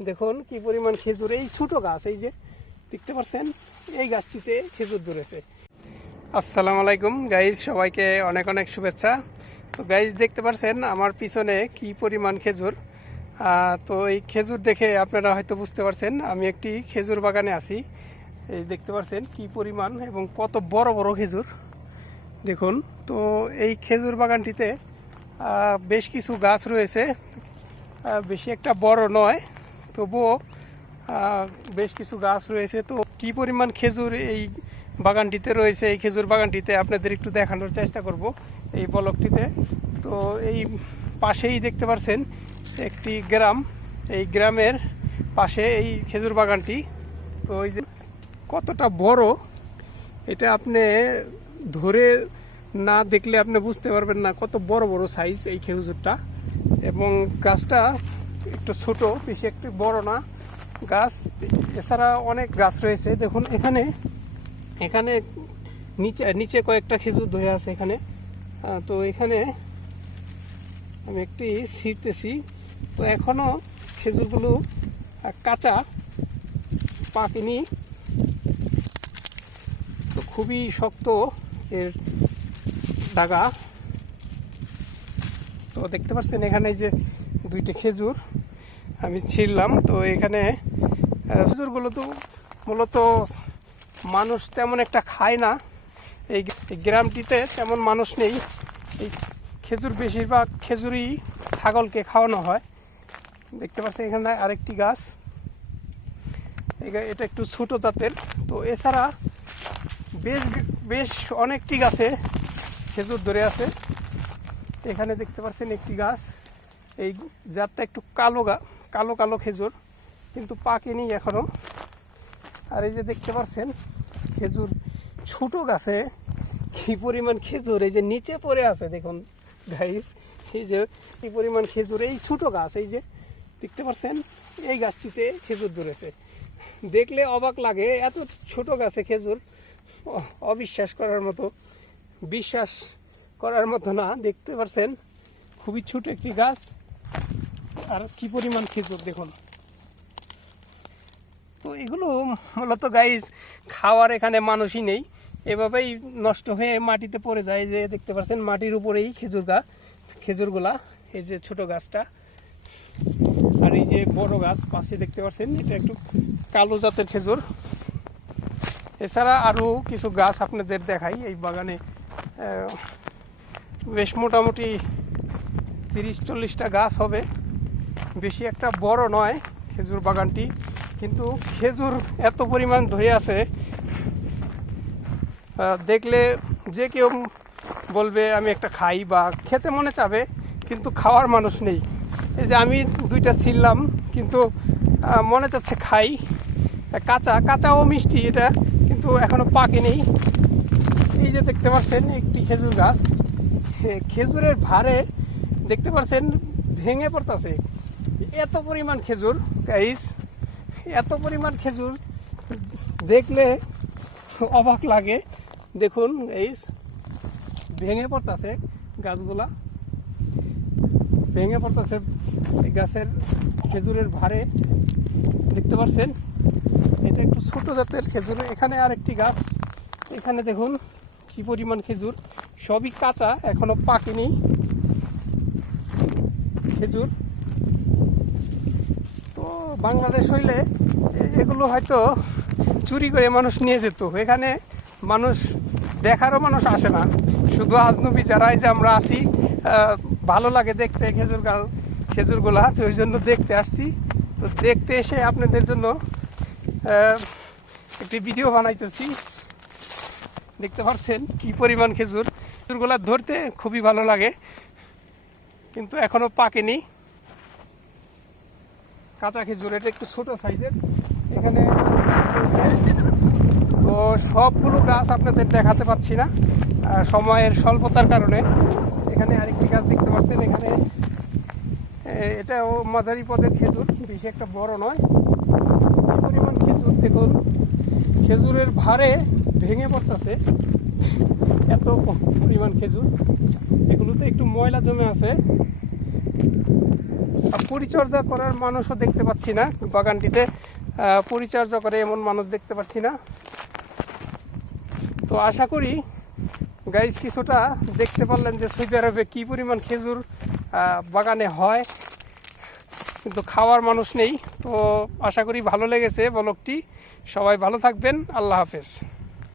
দেখুন কি পরিমাণ খেজুর। এই ছোট গাছ, এই যে দেখতে পাচ্ছেন এই গাছটিতে খেজুর ধরেছে। আসসালামু আলাইকুম গাইজ, সবাইকে অনেক অনেক শুভেচ্ছা। তো গাইজ দেখতে পাচ্ছেন আমার পিছনে কি পরিমাণ খেজুর। তো এই খেজুর দেখে আপনারা হয়তো বুঝতে পারছেন আমি একটি খেজুর বাগানে আছি। এই দেখতে পাচ্ছেন কি পরিমাণ এবং কত বড় বড় খেজুর দেখুন। তো এই খেজুর বাগানটিতে বেশ কিছু গাছ রয়েছে, বেশি একটা বড় নয়, তবুও বেশ কিছু গাছ রয়েছে। তো কি পরিমাণ খেজুর এই বাগানটিতে রয়েছে, এই খেজুর বাগানটিতে আপনাদের একটু দেখানোর চেষ্টা করব এই ব্লকটিতে। তো এই পাশেই দেখতে পাচ্ছেন একটি গ্রাম, এই গ্রামের পাশে এই খেজুর বাগানটি। তো এই যে কতটা বড়, এটা আপনি ধরে না দেখলে আপনি বুঝতে পারবেন না কত বড় বড় সাইজ এই খেজুরটা। এবং গাছটা একটু ছোট, বেশি একটু বড় না গাছ। এছাড়া অনেক গাছ রয়েছে দেখুন। এখানে এখানে নিচে নিচে কয়েকটা খেজুর ধরে আছে এখানে। তো এখানে আমি একটি ছিঁড়তেছি। তো এখনো খেজুরগুলো কাঁচা, পাকেনি। তো খুবই শক্ত এর ডাগা। তো দেখতে পাচ্ছেন এখানে যে দুইটা খেজুর আমি ছিঁড়লাম। তো এখানে খেজুরগুলো তো মূলত মানুষ তেমন একটা খায় না, এই গ্রামটিতে তেমন মানুষ নেই। এই খেজুর বেশিরভাগ খেজুরই ছাগলকে খাওয়ানো হয়। দেখতে পাচ্ছেন এখানে আরেকটি গাছ, এটা একটু ছোট জাতের। তো এছাড়া বেশ বেশ অনেকটি গাছে খেজুর ধরে আছে। এখানে দেখতে পাচ্ছেন একটি গাছ, এই জাতটা একটু কালো কালো কালো খেজুর, কিন্তু পাকেনি এখনো। আর এই যে দেখতে পাচ্ছেন খেজুর ছোট গাছে কি পরিমাণ খেজুর এই যে নিচে পড়ে আছে দেখুন গাইস। এই যে কি পরিমাণ খেজুর, এই ছোট গাছ, এই যে দেখতে পাচ্ছেন এই গাছটিতে খেজুর ধরেছে। দেখলে অবাক লাগে, এত ছোট গাছে খেজুর অবিশ্বাস করার মতো, বিশ্বাস করার মতো না। দেখতে পাচ্ছেন খুবই ছোট একটি গাছ, আর কি পরিমাণ খেজুর দেখুন। তো এগুলো মূলত গাইজ খাওয়ার এখানে মানুষই নেই, এভাবেই নষ্ট হয়ে মাটিতে পড়ে যায়। যে দেখতে পাচ্ছেন মাটির উপরেই খেজুরগুলা, এই যে ছোট গাছটা আর এই যে বড় গাছ পাশে দেখতে পাচ্ছেন, এটা একটু কালো জাতের খেজুর। এছাড়া আরও কিছু গাছ আপনাদের দেখাই এই বাগানে। বেশ মোটামুটি 30-40টা গাছ হবে, বেশি একটা বড় নয় খেজুর বাগানটি, কিন্তু খেজুর এত পরিমাণ ধরে আছে দেখলে যে কেউ বলবে আমি একটা খাই বা খেতে মনে চাবে, কিন্তু খাওয়ার মানুষ নেই। এই যে আমি দুইটা ছিললাম, কিন্তু মনে চাচ্ছে খাই, কাঁচাও মিষ্টি এটা, কিন্তু এখনো পাকেনি। এই যে দেখতে পাচ্ছেন একটি খেজুর গাছ, খেজুরের ভারে দেখতে পাচ্ছেন ভেঙে পড়তেছে। এত পরিমাণ খেজুর গাইস, এত পরিমাণ খেজুর দেখলে অবাক লাগে। দেখুন গাইস, ভেঙে পড়তেছে গাছগুলা, ভেঙে পড়তেছে এই গাছের খেজুরের ভারে। দেখতে পাচ্ছেন এটা একটু ছোট জাতের খেজুর। এখানে আরেকটি গাছ, এখানে দেখুন কি পরিমাণ খেজুর, সবই কাঁচা, এখনো পাকেনি খেজুর। তো বাংলাদেশ হইলে এগুলো হয়তো চুরি করে মানুষ নিয়ে যেত। এখানে মানুষ দেখারও মানুষ আসে না, শুধু আজনবী যারা, এই যে আমরা আছি, ভালো লাগে দেখতে খেজুরগুলা, তো ওই জন্য দেখতে আসছি। তো দেখতে এসে আপনাদের জন্য একটি ভিডিও বানাইতেছি। দেখতে পাচ্ছেন কি পরিমাণ খেজুরগুলা ধরতে খুবই ভালো লাগে, কিন্তু এখনো পাকেনি, কাঁচা খেজুর। এটা একটু ছোট সাইজের। এখানে তো সবগুলো গাছ আপনাদের দেখাতে পাচ্ছি না সময়ের স্বল্পতার কারণে। এখানে আরেকটি গাছ দেখতে পাচ্ছেন, এখানে এটাও মাঝারি পদের খেজুর, বেশি একটা বড় নয়। এই পরিমাণ খেজুর দেখুন, খেজুরের ভারে ভেঙে পড়তেছে, এত পরিমাণ খেজুর। এগুলোতে একটু ময়লা জমে আছে, আর পরিচর্যা করার মানুষও দেখতে পাচ্ছি না বাগানটিতে, পরিচর্যা করে এমন মানুষ দেখতে পাচ্ছি না। তো আশা করি গাইজ কিছুটা দেখতে পারলেন যে সৌদি আরবে কী পরিমাণ খেজুর বাগানে হয়, কিন্তু খাওয়ার মানুষ নেই। তো আশা করি ভালো লেগেছে ব্লগটি। সবাই ভালো থাকবেন, আল্লাহ হাফেজ।